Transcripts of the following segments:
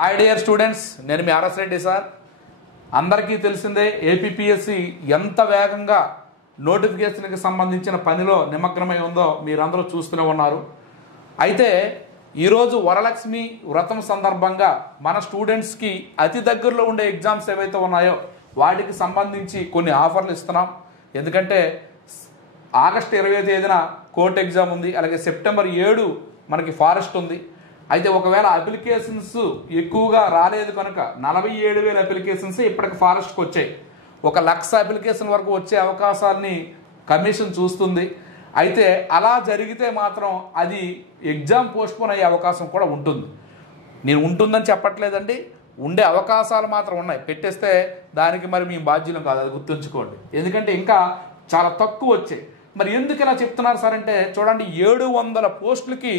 Hi dear students, నేను మీ RS Reddy sir. అందరికీ తెలిసిందే ఏపీపీఎస్సీ ఎంత వేగంగా నోటిఫికేషన్కి సంబంధించిన పనిలో నిమగ్నమై ఉందో మీరందరూ చూస్తూనే ఉన్నారు. అయితే ఈరోజు వరలక్ష్మి వ్రతం సందర్భంగా మన స్టూడెంట్స్కి అతి దగ్గరలో ఉండే ఎగ్జామ్స్ ఏవైతే ఉన్నాయో వాటికి సంబంధించి కొన్ని ఆఫర్లు ఇస్తున్నాం. ఎందుకంటే ఆగస్టు 20వ తేదీన కోర్టు ఎగ్జామ్ ఉంది, అలాగే సెప్టెంబర్ 7 మనకి ఫారెస్ట్ ఉంది. అయితే ఒకవేళ అప్లికేషన్స్ ఎక్కువగా రాలేదు కనుక 47,000 అప్లికేషన్స్ ఇప్పటికి ఫారెస్ట్కి వచ్చాయి. 1,00,000 అప్లికేషన్ వరకు వచ్చే అవకాశాన్ని కమిషన్ చూస్తుంది. అయితే అలా జరిగితే మాత్రం అది ఎగ్జామ్ పోస్ట్పోన్ అయ్యే అవకాశం కూడా ఉంటుంది. నేను ఉంటుందని చెప్పట్లేదండి, ఉండే అవకాశాలు మాత్రం ఉన్నాయి. పెట్టేస్తే దానికి మరి మీ బాధ్యులం కాదు, అది గుర్తుంచుకోండి. ఎందుకంటే ఇంకా చాలా తక్కువ వచ్చాయి. మరి ఎందుకు ఇలా చెప్తున్నారు సార్ అంటే చూడండి, 700 పోస్టులకి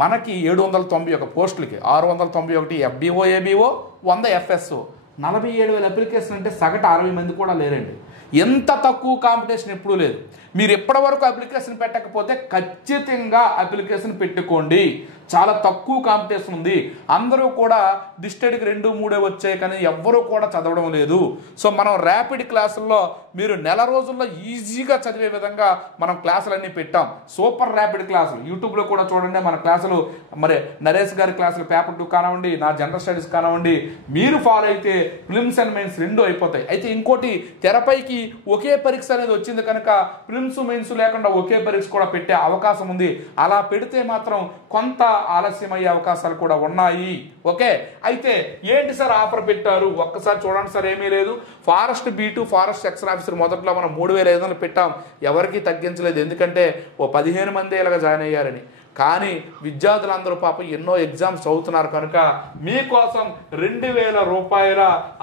మనకి 791 పోస్టులకి 691 ఎఫ్బీఓ ఏబీఓ 100 ఎఫ్ఎస్ఓ 47,000 అప్లికేషన్ అంటే సగటు 60 మంది కూడా లేరండి. ఎంత తక్కువ కాంపిటీషన్ ఎప్పుడూ లేదు. మీరు ఎప్పటి వరకు అప్లికేషన్ పెట్టకపోతే ఖచ్చితంగా అప్లికేషన్ పెట్టుకోండి. చాలా తక్కువ కాంపిటీషన్ ఉంది. అందరూ కూడా డిస్టెడ్కి 2-3 వచ్చాయి కానీ ఎవ్వరూ కూడా చదవడం లేదు. సో మనం ర్యాపిడ్ క్లాసుల్లో మీరు నెల రోజుల్లో ఈజీగా చదివే విధంగా మనం క్లాసులన్నీ పెట్టాం. సూపర్ ర్యాపిడ్ క్లాసులు యూట్యూబ్లో కూడా చూడండి. మన క్లాసులు మరి నరేష్ గారి క్లాసులు పేపర్ 2 కానివ్వండి, నా జనరల్ స్టడీస్ కానివ్వండి, మీరు ఫాలో అయితే ప్రిలిమ్స్ అండ్ మెయిన్స్ 2 అయిపోతాయి. అయితే ఇంకోటి, తెరపైకి ఒకే పరీక్ష అనేది వచ్చింది కనుక ప్రిలిమ్స్ మెయిన్స్ లేకుండా ఒకే పరీక్ష కూడా పెట్టే అవకాశం ఉంది. అలా పెడితే మాత్రం కొంత ఆలస్యం అయ్యే అవకాశాలు కూడా ఉన్నాయి. ఓకే, అయితే ఏంటి సార్ ఆఫర్ పెట్టారు ఒక్కసారి చూడండి సార్. ఏమీ లేదు, forest B2 forest section officer మొదట్లో మనం 3,500 పెట్టాం, ఎవరికి తగ్గించలేదు. ఎందుకంటే 15 మంది ఇలాగ జాయిన్ అయ్యారని. కానీ విద్యార్థులందరూ పాపం ఎన్నో ఎగ్జామ్స్ చదువుతున్నారు కనుక మీకోసం 2,000 రూపాయల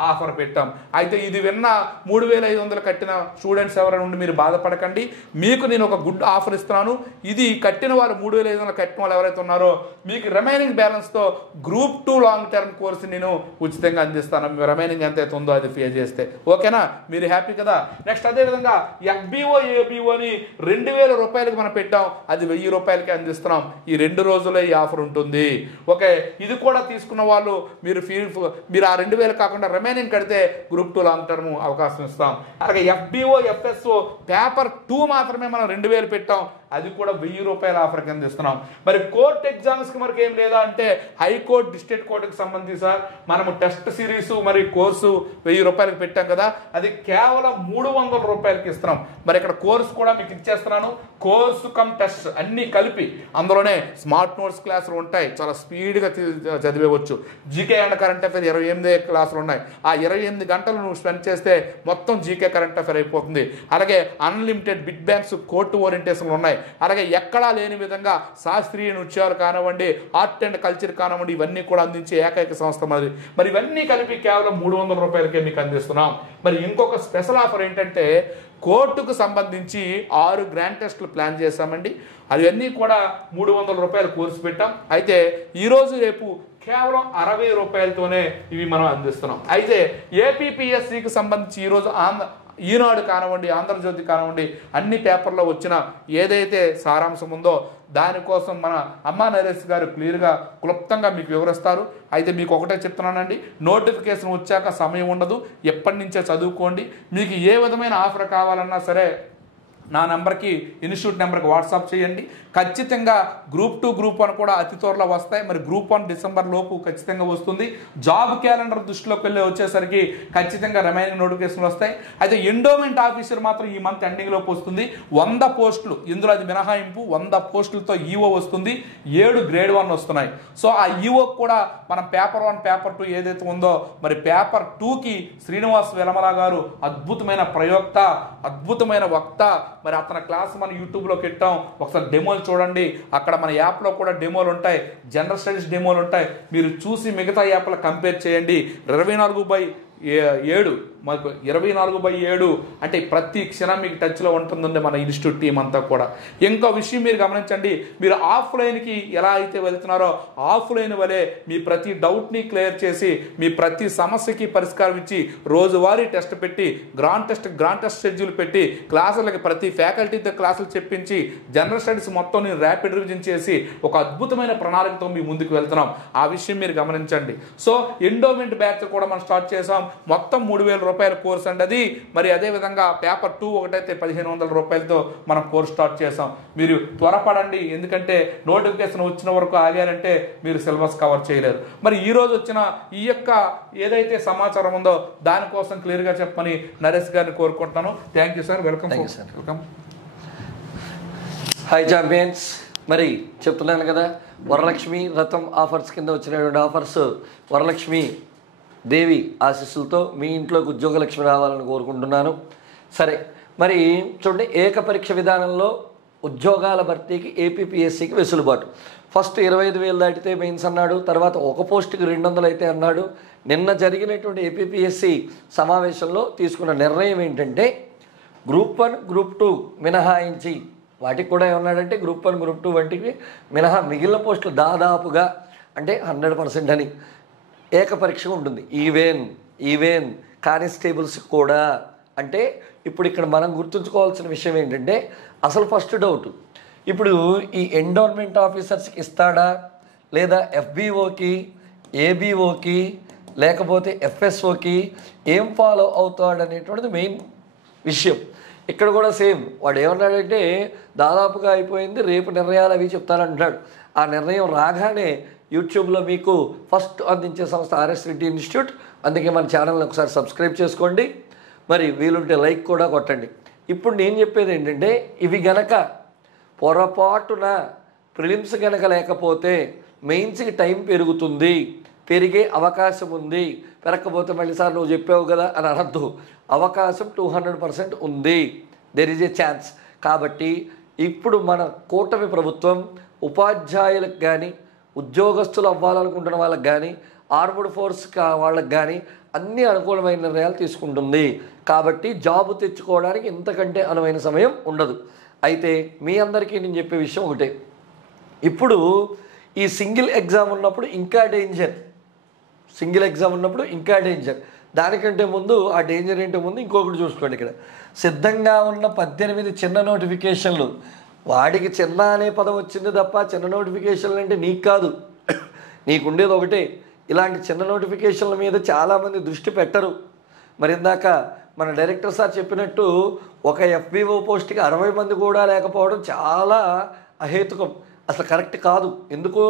ఆఫర్ పెట్టాం. అయితే ఇది విన్న 3,500 కట్టిన స్టూడెంట్స్ ఎవరైనా ఉండి మీరు బాధపడకండి. మీకు నేను ఒక గుడ్ ఆఫర్ ఇస్తున్నాను. ఇది కట్టిన వాళ్ళు 3,500 కట్టిన వాళ్ళు ఎవరైతే ఉన్నారో మీకు రిమైనింగ్ బ్యాలెన్స్తో Group 2 లాంగ్ టర్మ్ కోర్సు నేను ఉచితంగా అందిస్తాను. రిమైనింగ్ ఎంత అయితే ఉందో అది పే చేస్తే. ఓకేనా, మీరు హ్యాపీ కదా. నెక్స్ట్ అదేవిధంగా ఎఫ్బీఓ ఏబీఓని 2,000 రూపాయలకి మనం పెట్టాం, అది 1,000 రూపాయలకి అందిస్తున్నాం. ఈ 2 రోజుల్లో ఈ ఆఫర్ ఉంటుంది. ఓకే, ఇది కూడా తీసుకున్న వాళ్ళు మీరు ఆ 2,000 కాకుండా రిమైనింగ్ కడితే Group 2 లాంగ్ టర్మ్ అవకాశం ఇస్తాం. అలాగే ఎఫ్బీఓ ఎఫ్ఎస్ఓ పేపర్ 2 మాత్రమే మనం 2,000 పెట్టాం, అది కూడా 1,000 రూపాయల ఆఫర్ కింద ఇస్తున్నాం. మరి కోర్టు ఎగ్జామ్స్కి మనకి ఏం లేదా అంటే హైకోర్టు డిస్ట్రిక్ట్ కోర్టుకి సంబంధించి సార్ మనము టెస్ట్ సిరీస్ మరి కోర్సు 1,000 రూపాయలకి పెట్టాం కదా, అది కేవలం 300 రూపాయలకి ఇస్తున్నాం. మరి ఇక్కడ కోర్సు కూడా మీకు ఇచ్చేస్తున్నాను. కోర్సు కమ్ టెస్ట్ అన్నీ కలిపి అందులోనే స్మార్ట్ నోట్స్ క్లాసులు ఉంటాయి, చాలా స్పీడ్గా చదివేవచ్చు. జీకే అండ్ కరెంట్ అఫైర్ 28 క్లాసులు ఉన్నాయి. ఆ 28 గంటలు నువ్వు స్పెండ్ చేస్తే మొత్తం జీకే కరెంట్ అఫైర్ అయిపోతుంది. అలాగే అన్లిమిటెడ్ బిట్ బ్యాంక్స్ కోర్టు ఓరియంటేషన్లు ఉన్నాయి. అలాగే ఎక్కడా లేని విధంగా శాస్త్రీయ నృత్యాలు కానివ్వండి, ఆర్ట్ అండ్ కల్చర్ కానివ్వండి, ఇవన్నీ కూడా అందించే ఏకైక సంస్థ మరి. మరి ఇవన్నీ కలిపి కేవలం 300 రూపాయలకే మీకు అందిస్తున్నాం. మరి ఇంకొక స్పెషల్ ఆఫర్ ఏంటంటే కోర్టుకు సంబంధించి 6 గ్రాండ్ టెస్టులు ప్లాన్ చేశామండి. అవన్నీ కూడా 300 రూపాయలు కోర్సు పెట్టాం. అయితే ఈరోజు రేపు కేవలం 60 రూపాయలతోనే ఇవి మనం అందిస్తున్నాం. అయితే ఏపీపీఎస్సీకి సంబంధించి ఈరోజు ఈనాడు కానివ్వండి, ఆంధ్రజ్యోతి కానివ్వండి, అన్ని పేపర్లో వచ్చిన ఏదైతే సారాంశం ఉందో దానికోసం మన అమ్మా నరేష్ గారు క్లియర్గా క్లుప్తంగా మీకు వివరిస్తారు. అయితే మీకు ఒకటే చెప్తున్నానండి, నోటిఫికేషన్ వచ్చాక సమయం ఉండదు, ఎప్పటి నుంచే చదువుకోండి. మీకు ఏ విధమైన ఆఫర్ కావాలన్నా సరే నా నెంబర్కి ఇన్స్టిట్యూట్ నెంబర్కి వాట్సాప్ చేయండి. ఖచ్చితంగా Group 2 Group 1 కూడా అతి త్వరలో వస్తాయి. మరి Group 1 డిసెంబర్ లోపు ఖచ్చితంగా వస్తుంది. జాబ్ క్యాలెండర్ దృష్టిలోకి వెళ్ళి వచ్చేసరికి ఖచ్చితంగా రిమైనింగ్ నోటిఫికేషన్లు వస్తాయి. అయితే ఎండోమెంట్ ఆఫీసర్ మాత్రం ఈ మంత్ ఎండింగ్లోకి వస్తుంది. 100 పోస్టులు, ఇందులో అది మినహాయింపు, 100 పోస్టులతో ఈఓ వస్తుంది. 7 గ్రేడ్ 1 వస్తున్నాయి. సో ఆ ఈఓ కూడా మనం పేపర్ 1 పేపర్ 2 ఏదైతే ఉందో మరి పేపర్ 2కి శ్రీనివాస్ వెలమల గారు అద్భుతమైన ప్రయోక్త, అద్భుతమైన వక్త. మరి అతని క్లాస్ మన యూట్యూబ్లో పెట్టాం, ఒకసారి డెమోలు చూడండి. అక్కడ మన యాప్లో కూడా డెమోలు ఉంటాయి, జనరల్ స్టడీస్ డెమోలు ఉంటాయి. మీరు చూసి మిగతా యాప్లో కంపేర్ చేయండి. 24/7 7 మాకు 24/7 అంటే ప్రతి క్షణం మీకు టచ్లో ఉంటుందండి మన ఇన్స్టిట్యూట్ టీం అంతా కూడా. ఇంకో విషయం మీరు గమనించండి, మీరు ఆఫ్లైన్కి ఎలా అయితే వెళ్తున్నారో ఆఫ్లైన్ వలె మీ ప్రతి డౌట్ని క్లియర్ చేసి మీ ప్రతి సమస్యకి పరిష్కారం ఇచ్చి రోజువారీ టెస్ట్ పెట్టి గ్రాండ్ టెస్ట్ షెడ్యూల్ పెట్టి క్లాసులకి ప్రతి ఫ్యాకల్టీతో క్లాసులు చెప్పించి జనరల్ స్టడీస్ మొత్తం నేను ర్యాపిడ్ రివిజన్ చేసి ఒక అద్భుతమైన ప్రణాళికతో మీ ముందుకు వెళ్తున్నాం. ఆ విషయం మీరు గమనించండి. సో ఎండోమెంట్ బ్యాచ్ కూడా మనం స్టార్ట్ చేసాం. మొత్తం 3,000 రూపాయల కోర్స్ అండి అది. మరి అదేవిధంగా పేపర్ 2 ఒకటైతే 1,500 రూపాయలతో మనం కోర్స్ స్టార్ట్ చేసాం. మీరు త్వరపడండి, ఎందుకంటే నోటిఫికేషన్ వచ్చిన వరకు ఆగారంటే మీరు సిలబస్ కవర్ చేయలేరు. మరి ఈ రోజు వచ్చిన ఈ యొక్క ఏదైతే సమాచారం ఉందో దానికోసం క్లియర్గా చెప్పమని నరేష్ గారిని కోరుకుంటున్నాను. Thank you sir. Welcome. Hi champions. మరి చెప్తున్నాను కదా, వరలక్ష్మి రథం ఆఫర్స్ కింద వచ్చినటువంటి ఆఫర్స్ వరలక్ష్మి దేవి ఆశీస్సులతో మీ ఇంట్లోకి ఉద్యోగ లక్ష్మి రావాలని కోరుకుంటున్నాను. సరే, మరి చూడండి, ఏక పరీక్ష విధానంలో ఉద్యోగాల భర్తీకి ఏపీపీఎస్సీకి వెసులుబాటు. ఫస్ట్ 25,000 దాటితే మెయిన్స్ అన్నాడు, తర్వాత ఒక పోస్టుకి 200 అయితే అన్నాడు. నిన్న జరిగినటువంటి ఏపీపీఎస్సీ సమావేశంలో తీసుకున్న నిర్ణయం ఏంటంటే గ్రూప్ 1 గ్రూప్ 2 మినహాయించి వాటికి కూడా ఏమన్నాడంటే గ్రూప్ 1 గ్రూప్ 2 వంటివి మినహా మిగిలిన పోస్టులు దాదాపుగా అంటే 100% అని ఏక పరీక్ష ఉంటుంది. ఈవెన్ కానిస్టేబుల్స్ కూడా. అంటే ఇప్పుడు ఇక్కడ మనం గుర్తుంచుకోవాల్సిన విషయం ఏంటంటే అసలు ఫస్ట్ డౌట్, ఇప్పుడు ఈ ఎండోన్మెంట్ ఆఫీసర్స్కి ఇస్తాడా లేదా ఎఫ్బిఓకి, ఏబిఓకి, లేకపోతే ఎఫ్ఎస్ఓకి ఏం ఫాలో అవుతాడనేటువంటిది మెయిన్ విషయం. ఇక్కడ కూడా సేమ్ వాడు ఏమన్నాడంటే దాదాపుగా అయిపోయింది, రేపు నిర్ణయాలు అవి చెప్తానంటున్నాడు. ఆ నిర్ణయం రాగానే యూట్యూబ్లో మీకు ఫస్ట్ అందించే సంస్థ ఆర్ఎస్ రెడ్డి ఇన్స్టిట్యూట్. అందుకే మన ఛానల్ని ఒకసారి సబ్స్క్రైబ్ చేసుకోండి, మరి వీలుంటే లైక్ కూడా కొట్టండి. ఇప్పుడు నేను చెప్పేది ఏంటంటే ఇవి గనక పొరపాటున ప్రిలిమ్స్ గనక లేకపోతే మెయిన్స్కి టైం పెరుగుతుంది, పెరిగే అవకాశం ఉంది. పెరగకపోతే మళ్ళీ సార్ నువ్వు చెప్పావు కదా అని అనద్దు. అవకాశం 200% ఉంది. There is a chance. కాబట్టి ఇప్పుడు మన కూటమి ప్రభుత్వం ఉపాధ్యాయులకు కానీ, ఉద్యోగస్తులు అవ్వాలనుకుంటున్న వాళ్ళకి కానీ, ఆర్మ్డ్ ఫోర్స్ వాళ్ళకి కానీ అన్ని అనుకూలమైన నిర్ణయాలు తీసుకుంటుంది. కాబట్టి జాబు తెచ్చుకోవడానికి ఇంతకంటే అనువైన సమయం ఉండదు. అయితే మీ అందరికీ నేను చెప్పే విషయం ఒకటే, ఇప్పుడు ఈ సింగిల్ ఎగ్జామ్ ఉన్నప్పుడు ఇంకా డేంజర్. దానికంటే ముందు ఆ డేంజర్ ఏంటో ముందు ఇంకొకటి చూసుకోండి. ఇక్కడ సిద్ధంగా ఉన్న 18 చిన్న నోటిఫికేషన్లు, వాడికి చిన్న అనే పదం వచ్చింది తప్ప చిన్న నోటిఫికేషన్లు అంటే నీకు కాదు, నీకుండేది ఒకటే. ఇలాంటి చిన్న నోటిఫికేషన్ల మీద చాలామంది దృష్టి పెట్టరు. మరి ఇందాక మన డైరెక్టర్ సార్ చెప్పినట్టు ఒక ఎఫ్బిఓ పోస్ట్కి 60 మంది కూడా లేకపోవడం చాలా అహేతుకం, అసలు కరెక్ట్ కాదు. ఎందుకు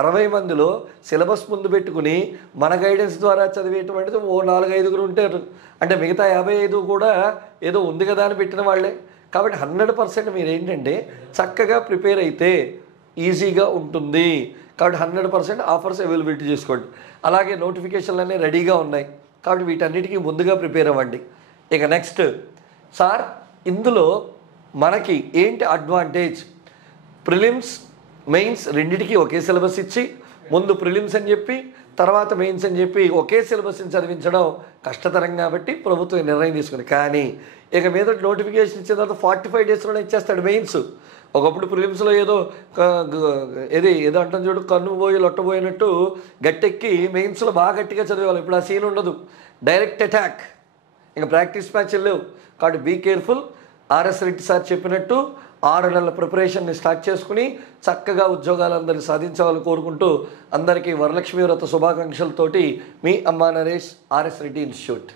60 మందిలో సిలబస్ ముందు పెట్టుకుని మన గైడెన్స్ ద్వారా చదివేటువంటిది ఓ 4-5 ఉంటారు. అంటే మిగతా 55 కూడా ఏదో ఉంది కదా అని పెట్టిన వాళ్ళే. కాబట్టి 100% మీరు ఏంటంటే చక్కగా ప్రిపేర్ అయితే ఈజీగా ఉంటుంది. కాబట్టి 100% ఆఫర్స్ అవైలబిలిటీ చేసుకోండి. అలాగే నోటిఫికేషన్లు అన్నీ రెడీగా ఉన్నాయి. కాబట్టి వీటన్నిటికీ ముందుగా ప్రిపేర్ అవ్వండి. ఇక నెక్స్ట్ సార్, ఇందులో మనకి ఏంటి అడ్వాంటేజ్? ప్రిలిమ్స్ మెయిన్స్ రెండింటికి ఒకే సిలబస్ ఇచ్చి ముందు ప్రిలిమ్స్ అని చెప్పి తర్వాత మెయిన్స్ అని చెప్పి ఒకే సిలబస్ని చదివించడం కష్టతరం కాబట్టి ప్రభుత్వం నిర్ణయం తీసుకుంది. కానీ ఇక మీద నోటిఫికేషన్ ఇచ్చిన తర్వాత 45 డేస్లోనే ఇచ్చేస్తాడు మెయిన్స్. ఒకప్పుడు ప్రిలిమ్స్లో ఏదో అంటాం చూడు, కన్ను పోయి లొట్టబోయినట్టు గట్టెక్కి మెయిన్స్లో బాగా గట్టిగా చదివేవాళ్ళు. ఇప్పుడు ఆ సీన్ ఉండదు, డైరెక్ట్ అటాక్, ఇంకా ప్రాక్టీస్ మ్యాచ్లు లేవు. కాబట్టి be careful. RS Reddy sir చెప్పినట్టు 6 నెలల ప్రిపరేషన్ని స్టార్ట్ చేసుకుని చక్కగా ఉద్యోగాలందరినీ సాధించాలని కోరుకుంటూ అందరికీ వరలక్ష్మి వ్రత శుభాకాంక్షలతోటి మీ అమ్మా నరేష్, ఆర్ఎస్ రెడ్డి ఇన్స్టిట్యూట్.